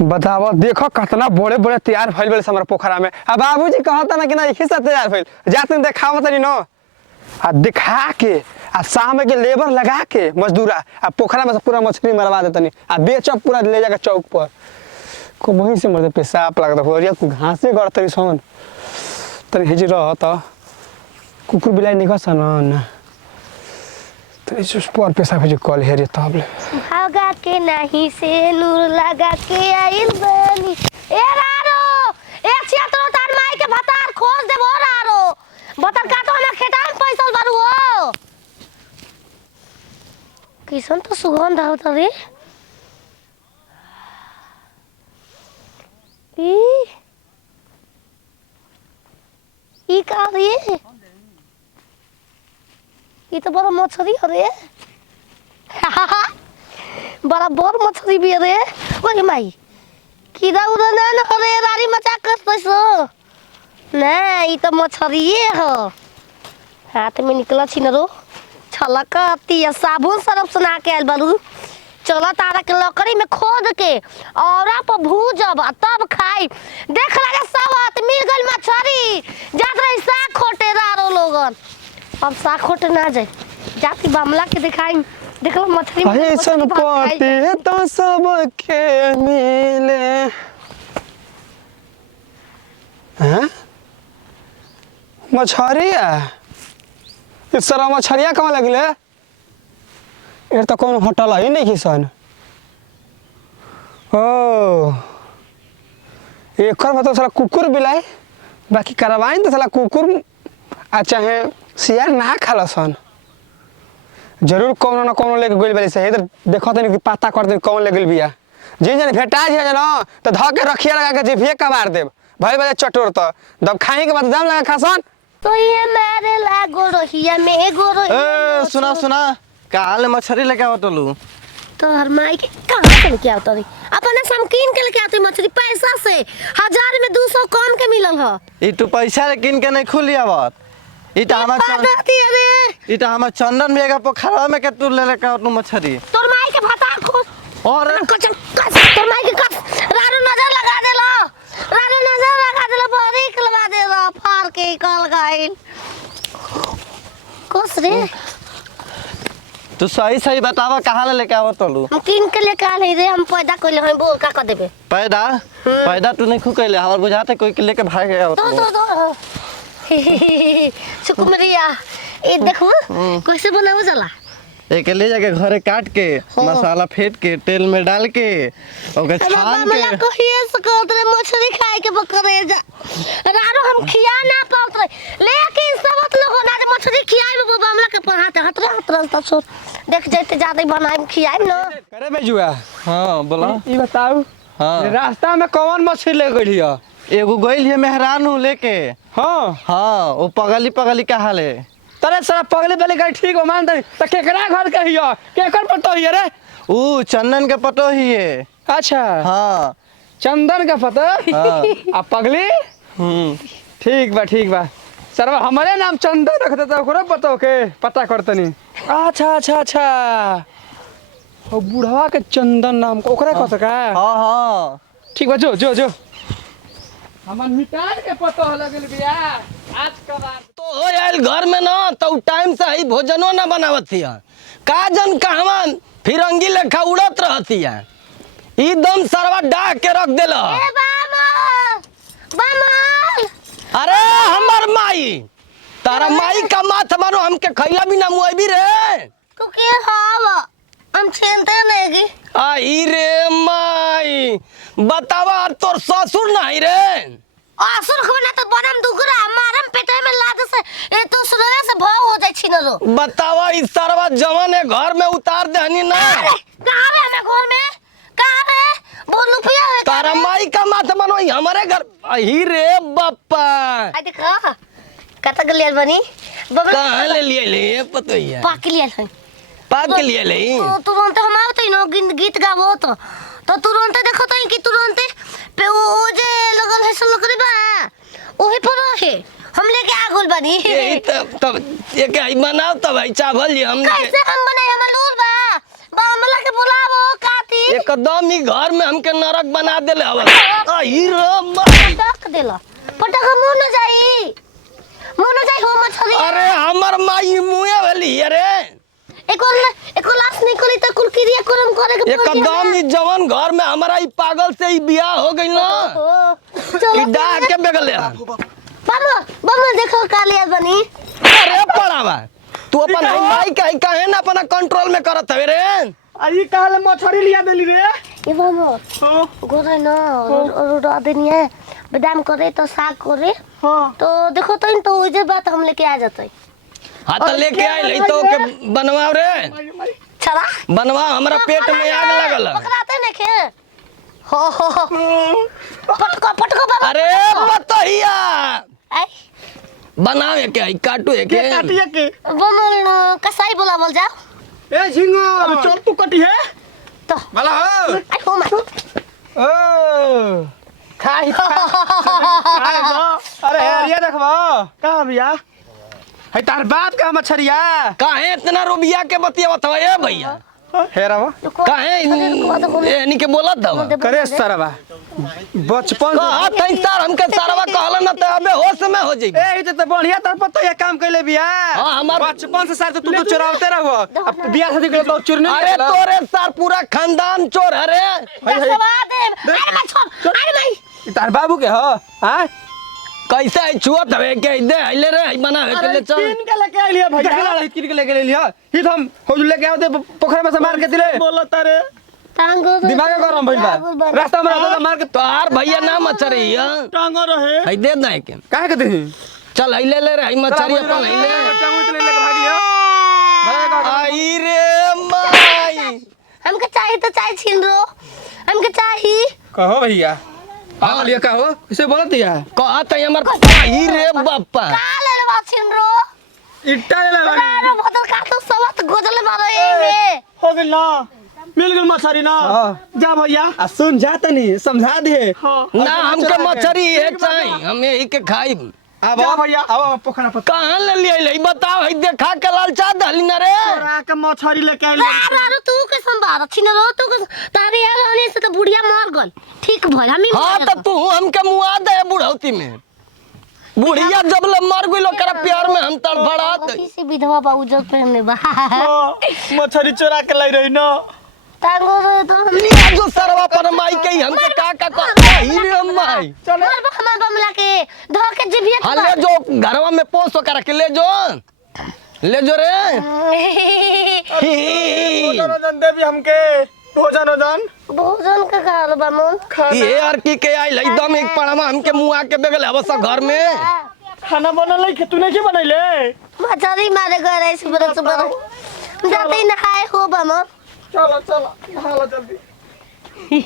बताओ देखो कितना बड़े बड़े तैयार भइल बड़े हमारा पोखरा में। अब बाबूजी कहता ना कि ना एक ही साथ तैयार भइल जाते देखाओ तनी नो आ दिखा के आ शाम के लेबर लगा के मजदूरा आ पोखरा में से पूरा मछली मरवा देतनी आ बेचब पूरा ले जाकर चौक पर को वहीं से मरते पेशाब लगता हो या घासे गड़तरी सन तनी हेजी रहत कुकुर बिलाई निकल सन ना तो इस पर पेशाब हेजी कॉल हेरी तब ले भागा के नहीं से नूर लगा के आइल बनी ए रारो एक छियतरो तार माई के भतार खोज देबो रारो भतार का तो हमरा खेता में पैसा बारू हो किसन तो सुगंध आवत रे ई का रे ये तो बड़ा मछली है रे बड़ा बड़ मछली भी है रे ओए माई कीड़ा उड़ा ना न रे रारी मचा कर पैसो ना ये तो मछली है हाथ में निकला छी न रो छलक तिया साबुन सरफ सुना के आइल बालू चला तारा के लकड़ी में खोद के औरा पर भूजब तब खाई देख लगे सब मिल गइल मछली जात रही साग खोटे रारो लोगन अब साग खोटे ना जाए जाती बामला के दिखाई देख लो मछली ऐसन पति तो सब के मिले हैं मछरिया इस तरह मछरिया कहाँ लगले ये तो कौन होटल है नहीं किसान ओ एक मतलब साला कुकुर बिलाई बाकी करवाइन तो साला कुकुर आ चाहे सियार ना खाला सन जरूर कौन ना कौन लेके गइल बारी से इधर देखो तनी कि पता कर दे कौन ले गइल बिया जिन जन भेटा जे ना तो ध के रखिया लगा के जीभे कबार देब भाई बजे चटोर तो दब खाए के बाद दाम लगा खासन तो ये मेरे लागो रोहिया में एगो ए सुना सुना काल मछली लेके आवतलू तो हर माई के कहां से लेके आवत रे अपने समकीन के लेके आती मछली पैसा से 1000 में 200 कम के मिलल ह ई तू पैसा किन के नहीं खुली आवत इटा हमर चंदन बेगा पोखरवा में के तू ले लेके आवत मछली तोर माई के भता खो और तोर माई के कस रारू नजर लगा देलो बारीक लगा देलो फार के कल गइल कोस रे तू सही सही बतावा कहां ले लेके आवतलू हम किन के लेके आले रे हम पैदा कइले हम बोल का कर देबे पैदा तू नहीं खुकैले हमर बुझाते कोई के लेके भाग गया तो सुकुमरिया ए देखो कैसे बनावो जाला एक ले जाके घरे काट के मसाला फेंट के तेल में डाल के ओके छान के हमरा कहिए सकत रे मछली खाए के बकरे जा रारो हम खिया ना पाउत रे लेकिन सबत लोग ना मछली खियाए में बाबा के पहाते हतरा त छोड़ देख जैते ज्यादा बनाए खियाए न करे बेजुआ हां बोला ई बताऊ हां रास्ता में कौन मछली ले गइल ह एगो गइल है मेहरानू लेके हां हां ओ पगली का हाल है तरे सारा पगले पहले गई ठीक हो मान दे त केकरा घर के हियो केकर पतो हियो रे ऊ चंदन के पतो ही है अच्छा हां चंदन का पतो हाँ। आ पगली ठीक बा सरवा हमारे नाम चंदन रख देता ओकरा पतो के पता करतनी अच्छा ओ बुढ़वा के चंदन नाम को ओकरा कहत का हां ठीक बा जो हमन मिटार के पतो लगल बिया आज का बात तो हो यार घर में ना तो टाइम से ही भोजनो ना बनावती है का जन कहवा फिरंगी लेखा उड़त रहती है एकदम सरवा डाक के रख देला ए बामल अरे हमर माई तारा माई का माथ मारो हमके खैला भी ना मुआबी रे तू के हावा हम छेनते नेगी आई रे माई बतावा तोर ससुर नहीं रे आसुर खबना तो बनम दुगरा मारम पेटे में लाद से ए तो सुनले से भाव हो जाई छिन रो बतावा इस सरवा जवान है घर में उतार देहनी ना कहां रे हमें घर में कहां रे बोलू पिया है तारा माई का माथ मारो हमारे घर आई रे बापा आ देखा कत गलियल बनी बबल कहां ले लिए ले पता ही है पाक लियल है पाक के लिए ले तो तुरंत हम आवत नो गीत गावो तो तुरंत देखो तो कि तुरंत पे वो जे लगल है सब लकड़ी बा ओही पर है हम लेके आ गोल बनी यही तब ये क्या बनाओ तब भाई चावल ये हम कैसे हम बनाए हम लूर बा बामला के बुलावो काती एकदम ही घर में हमके नरक बना देले हवा ई रो माई पटक देला पटक मुंह न जाई हो मछली अरे हमर माई मुए वाली अरे एको लाश निकली त कुल क्रिया कर्म करे के एकदम ही जवन घर में हमारा ई पागल से ही बियाह हो गई ना ई डाह के बेगले बाबा देखो कालिया बनी अरे पड़ावा तू अपन माई काहे ना अपना कंट्रोल में करत हवे रे अरे काले मछरी लिया देली रे ये बाबा गोरे ना और आदमी है बादाम करे तो साग करे हां तो देखो तो वो जे बात हम लेके आ जाते हां तो लेके आई ले तो के बनवाओ रे चला बनवा हमरा पेट में आग लगल पकड़ाते ने के हो पटको बाबा अरे बताइया आई बनावे के काटू के काटिए के बमल कसाई बोलावल जा ए झिंगो चल तू कटी है तो भला हो आई हो मा ओ खाई अरे ये देखबो का भैया है तार बाप का मछरिया काहे इतना रुबिया के बतियावत हवे भैया हे रवा काहे एनी के बोलत दवा करे सरवा बचपन कहा तई सार हमके सारवा कहला न त अबे होश में हो जइबे ए इते तो बढ़िया तर पत्तो ये काम कैले बिया हां हमार बचपन से सार तो तू तो चोरावते रहबो अब बियाह शादी के तो चोर नहीं अरे तोरे सार पूरा खानदान चोर हरे दसवा दे अरे मैं छोड़ अरे नहीं तार बाबू के हो हां कैसे छुअत हवे के दे आइले रे बनावे के ले चल किन के लेके आइलिया भैया देखला किन के लेके लिया ही हम हो लेके आवते पोखरा में से मार के दिले बोलता रे टांगो दिमाग गरम भइल बा रास्ता में रहता मार के तोहार भैया ना मछरी टांगो रहे है दे दे के काहे के दे चल आइले ले रे मछरी अपन आइले टांगो इतने लेके भागियो आई रे माई हमके चाहिए तो चाय छीन रो हमके चाहिए कहो भैया हां लिया कहो इसे बोलत दिया कहत है हमर आई रे बापा काले रे बात छीन रो इट्टा ले लगा अरे बोतल का तो सवत गोदले मारो ए में हो गेल ना मिल गेल मछरी ना जा भैया आ सुन जा तनी समझा दे ना हमके मछरी है चाहिए हम यही के खाई अब भैया अब पोखरा पर कहां ले लिए ले बताओ है देखा के लालचा दहली न रे तोरा के मछरी लेके आइल अरे तू के संभार छीन रो तू तारे यार रहने से तो बुढ़िया मर गल ठीक भइल हम हां त तू हमके मुआ दे बुढ़ौती में बुढ़िया जब ले मर गइलो करा प्यार में हम तड़फड़ात किसी विधवा बाबू जो प्रेम में बा मछरी चोरा के लाई रही ना टांगो रे तो हम जो सरवा पर माई के हमके का ही रे माई चलो हमार बमला के धो के जिभिया हां ले जो घरवा में पोस कर के ले जो रे भोजन देवी हमके भोजन का खाल बा मन ये यार की के आई एकदम एक पड़ामा हमके मुआ के बेगल अवस घर में खाना बनल है तू नहीं बनैले मछली मारे गए सुबह सुबह जाते ही नहाए हो बा मन चलो नहा लो जल्दी